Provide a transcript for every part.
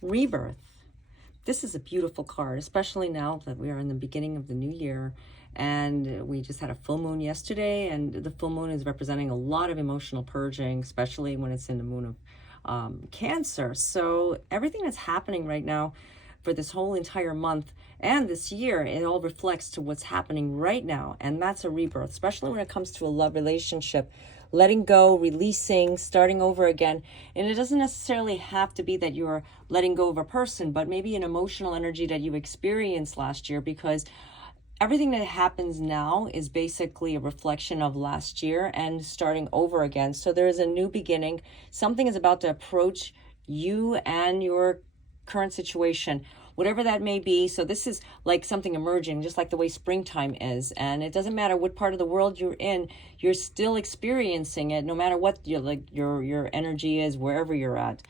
Rebirth. This is a beautiful card, especially now that we are in the beginning of the new year. And we just had a full moon yesterday, and the full moon is representing a lot of emotional purging, especially when it's in the moon of Cancer. So everything that's happening right now for this whole entire month and this year, it all reflects to what's happening right now. And that's a rebirth, especially when it comes to a love relationship. Letting go, releasing, starting over again. And it doesn't necessarily have to be that you're letting go of a person, but maybe an emotional energy that you experienced last year, because everything that happens now is basically a reflection of last year and starting over again. So there is a new beginning. Something is about to approach you and your current situation, whatever that may be. So this is like something emerging, just like the way springtime is. And it doesn't matter what part of the world you're in, you're still experiencing it, no matter what your energy is, wherever you're at.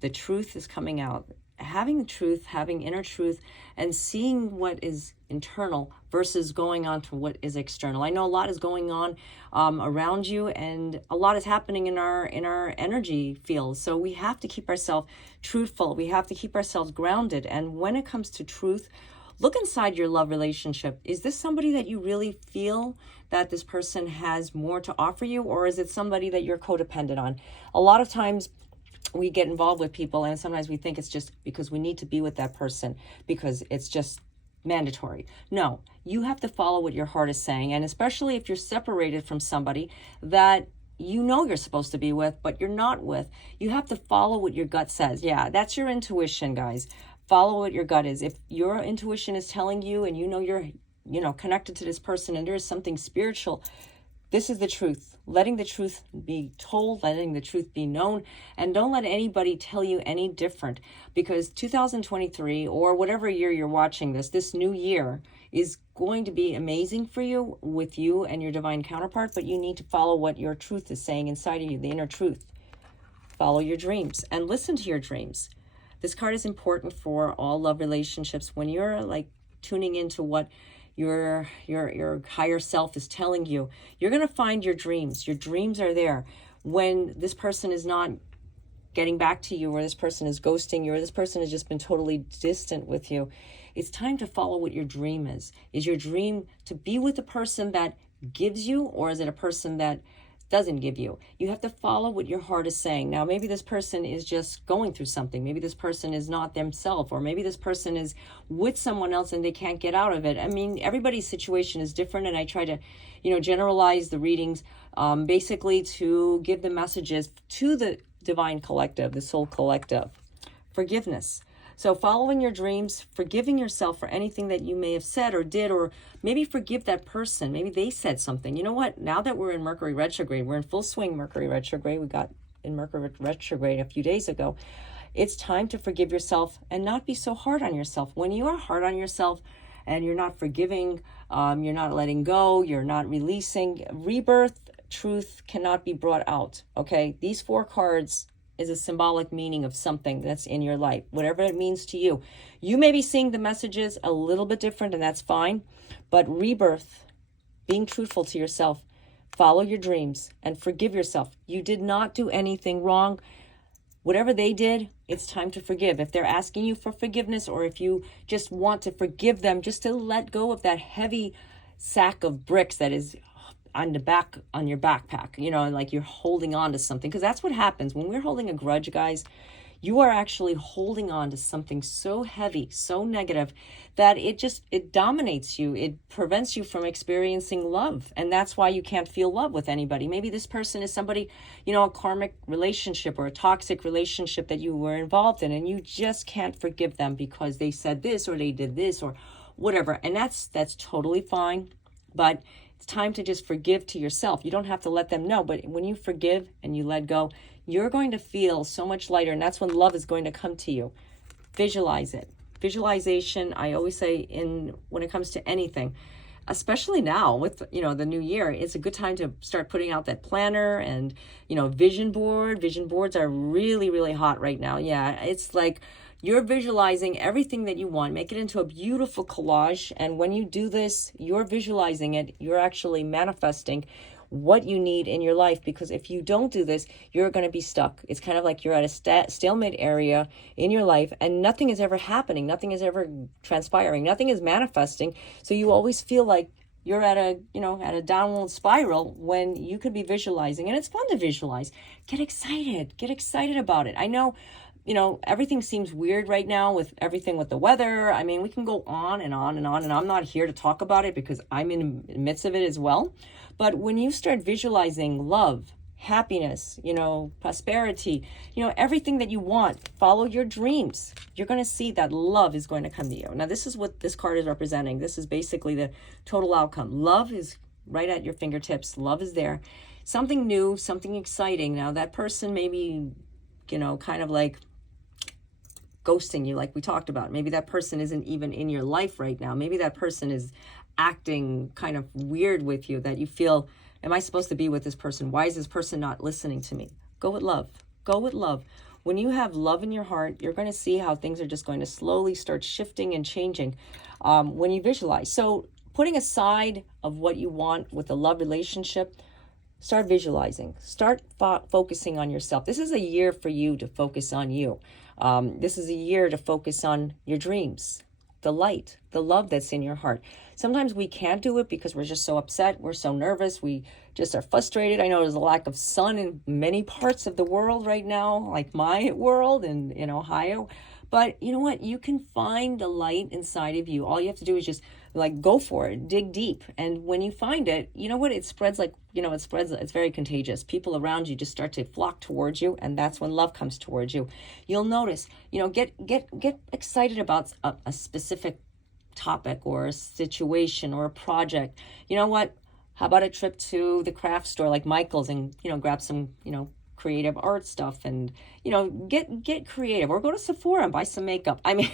The truth is coming out. Having the truth, having inner truth, and seeing what is internal versus going on to what is external. I know a lot is going on around you, and a lot is happening in our energy field. So we have to keep ourselves truthful. We have to keep ourselves grounded. And when it comes to truth, look inside your love relationship. Is this somebody that you really feel that this person has more to offer you, or is it somebody that you're codependent on? A lot of times we get involved with people, and sometimes we think it's just because we need to be with that person because it's just mandatory. No, you have to follow what your heart is saying. And especially if you're separated from somebody that you know you're supposed to be with, but you're not with, you have to follow what your gut says. Yeah, that's your intuition, guys. Follow what your gut is. If your intuition is telling you and you know you're, connected to this person and there is something spiritual, this is the truth. Letting the truth be told, letting the truth be known, and don't let anybody tell you any different, because 2023, or whatever year you're watching this new year is going to be amazing for you with you and your divine counterpart, but you need to follow what your truth is saying inside of you, the inner truth. Follow your dreams and listen to your dreams. This card is important for all love relationships. When you're like tuning into what your higher self is telling you, you're going to find your dreams. Your dreams are there. When this person is not getting back to you, or this person is ghosting you, or this person has just been totally distant with you, it's time to follow what your dream is. Is your dream to be with a person that gives you, or is it a person that doesn't give you? You have to follow what your heart is saying. Now, maybe this person is just going through something. Maybe this person is not themselves, or maybe this person is with someone else and they can't get out of it. I mean, everybody's situation is different, and I try to, generalize the readings, basically to give the messages to the divine collective, the soul collective. Forgiveness. So following your dreams, forgiving yourself for anything that you may have said or did, or maybe forgive that person. Maybe they said something. You know what? Now that we're in Mercury retrograde, we're in full swing Mercury retrograde. We got in Mercury retrograde a few days ago. It's time to forgive yourself and not be so hard on yourself. When you are hard on yourself and you're not forgiving, you're not letting go, you're not releasing, rebirth, truth cannot be brought out. Okay? These 4 cards is a symbolic meaning of something that's in your life, whatever it means to you. You may be seeing the messages a little bit different, and that's fine. But rebirth, being truthful to yourself, follow your dreams, and forgive yourself. You did not do anything wrong. Whatever they did, it's time to forgive. If they're asking you for forgiveness, or if you just want to forgive them, just to let go of that heavy sack of bricks that is on your backpack, like you're holding on to something, because that's what happens when we're holding a grudge, guys. You are actually holding on to something so heavy, so negative, that it dominates you. It prevents you from experiencing love. And that's why you can't feel love with anybody. Maybe this person is somebody, a karmic relationship or a toxic relationship that you were involved in, and you just can't forgive them because they said this or they did this or whatever. And that's totally fine. But it's time to just forgive to yourself. You don't have to let them know, but when you forgive and you let go, you're going to feel so much lighter, and that's when love is going to come to you. Visualize it. Visualization, I always say, when it comes to anything, especially now with, the new year, it's a good time to start putting out that planner and, vision board. Vision boards are really, really hot right now. Yeah, it's like you're visualizing everything that you want. Make it into a beautiful collage. And when you do this, you're visualizing it. You're actually manifesting what you need in your life, because if you don't do this, you're going to be stuck. It's kind of like you're at a stalemate area in your life and nothing is ever happening. Nothing is ever transpiring. Nothing is manifesting. So you always feel like you're at a downward spiral when you could be visualizing, and it's fun to visualize. Get excited about it. I know, everything seems weird right now with everything with the weather. I mean, we can go on and on and on, and I'm not here to talk about it because I'm in the midst of it as well. But when you start visualizing love, happiness, prosperity, everything that you want, follow your dreams, you're going to see that love is going to come to you. Now, this is what this card is representing. This is basically the total outcome. Love is right at your fingertips. Love is there. Something new, something exciting. Now, that person maybe, kind of like ghosting you, like we talked about. Maybe that person isn't even in your life right now. Maybe that person is acting kind of weird with you, that you feel, am I supposed to be with this person? Why is this person not listening to me? Go with love. Go with love. When you have love in your heart, you're going to see how things are just going to slowly start shifting and changing when you visualize. So putting aside of what you want with a love relationship, start visualizing. Start focusing on yourself. This is a year for you to focus on you. This is a year to focus on your dreams, the light, the love that's in your heart. Sometimes we can't do it because we're just so upset. We're so nervous. We just are frustrated. I know there's a lack of sun in many parts of the world right now, like my world in Ohio. But you know what? You can find the light inside of you. All you have to do is just go for it, dig deep. And when you find it, you know what? It spreads it's very contagious. People around you just start to flock towards you. And that's when love comes towards you. You'll notice, get excited about a specific topic or a situation or a project. You know what? How about a trip to the craft store like Michael's and, grab some, creative art stuff and, get creative, or go to Sephora and buy some makeup. I mean,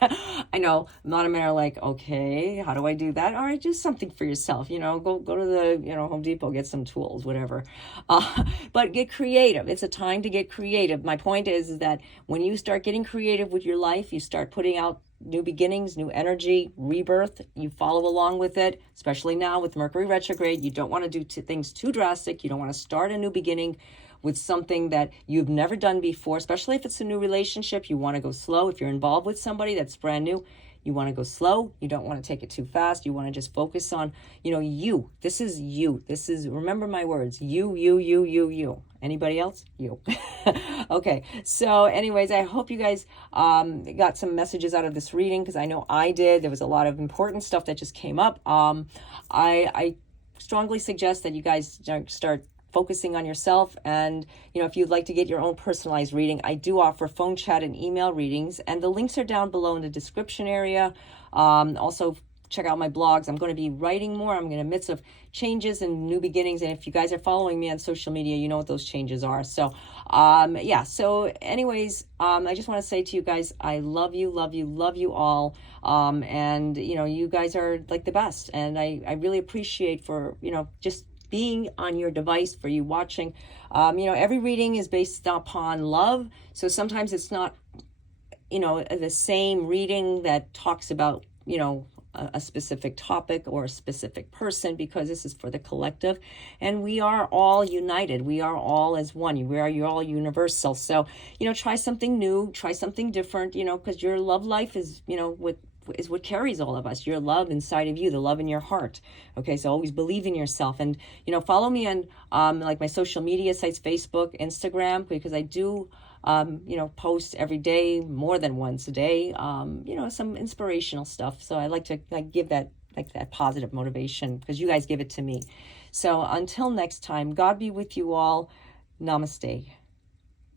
I know a lot of men are like, okay, how do I do that? All right, just something for yourself, go to the, Home Depot, get some tools, whatever. But get creative. It's a time to get creative. My point is that when you start getting creative with your life, you start putting out new beginnings, new energy, rebirth. You follow along with it, especially now with Mercury retrograde. You don't want to do things too drastic. You don't want to start a new beginning with something that you've never done before, especially if it's a new relationship. You want to go slow. If you're involved with somebody that's brand new, you want to go slow. You don't want to take it too fast. You want to just focus on, you. This is you. This is, remember my words, you. Anybody else? You. Okay. So anyways, I hope you guys got some messages out of this reading, because I know I did. There was a lot of important stuff that just came up. I strongly suggest that you guys start focusing on yourself. And, if you'd like to get your own personalized reading, I do offer phone chat and email readings, and the links are down below in the description area. Also, check out my blogs. I'm going to be writing more. I'm in the midst of changes and new beginnings. And if you guys are following me on social media, you know what those changes are. So, So anyways, I just want to say to you guys, I love you all. And, you guys are like the best. And I really appreciate for, just being on your device, for you watching. Every reading is based upon love. So sometimes it's not, the same reading that talks about, a specific topic or a specific person, because this is for the collective. And we are all united. We are all as one. You're all universal. So, try something new, try something different, because your love life is, what carries all of us, your love inside of you, the love in your heart. Okay, so always believe in yourself. And follow me on like my social media sites, Facebook, Instagram, because I do post every day, more than once a day, some inspirational stuff. So I like to give that positive motivation, because you guys give it to me. So until next time, God be with you all. Namaste.